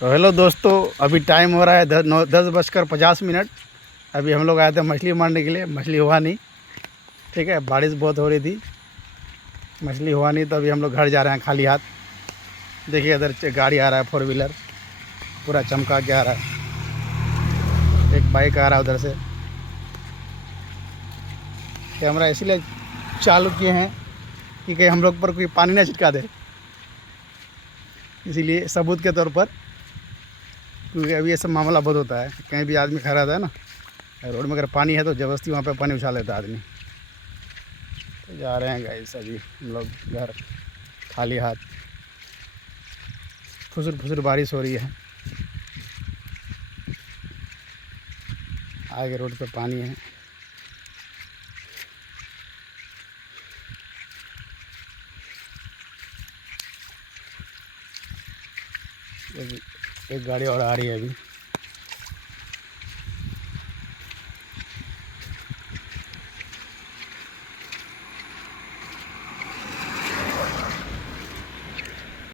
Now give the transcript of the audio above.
तो हेलो दोस्तों, अभी टाइम हो रहा है 10:50। अभी हम लोग आए थे मछली मारने के लिए। मछली हुआ नहीं, ठीक है, बारिश बहुत हो रही थी, मछली हुआ नहीं। तो अभी हम लोग घर जा रहे हैं खाली हाथ। देखिए इधर गाड़ी आ रहा है, 4 व्हीलर पूरा चमका के आ रहा है। एक बाइक आ रहा है उधर से। कैमरा इसीलिए चालू किए हैं कि कहीं हम लोग पर कोई पानी ना छिटका दे, इसीलिए सबूत के तौर पर। क्योंकि अभी ये सब मामला बहुत होता है, कहीं भी आदमी खड़ा रहता है ना, रोड में अगर पानी है तो ज़बरदस्ती वहाँ पे पानी उछाल लेता है आदमी। तो जा रहे हैं गाइस अभी हम लोग घर खाली हाथ। फुसुर फुसुर बारिश हो रही है, आगे रोड पे पानी है। एक गाड़ी और आ रही है अभी।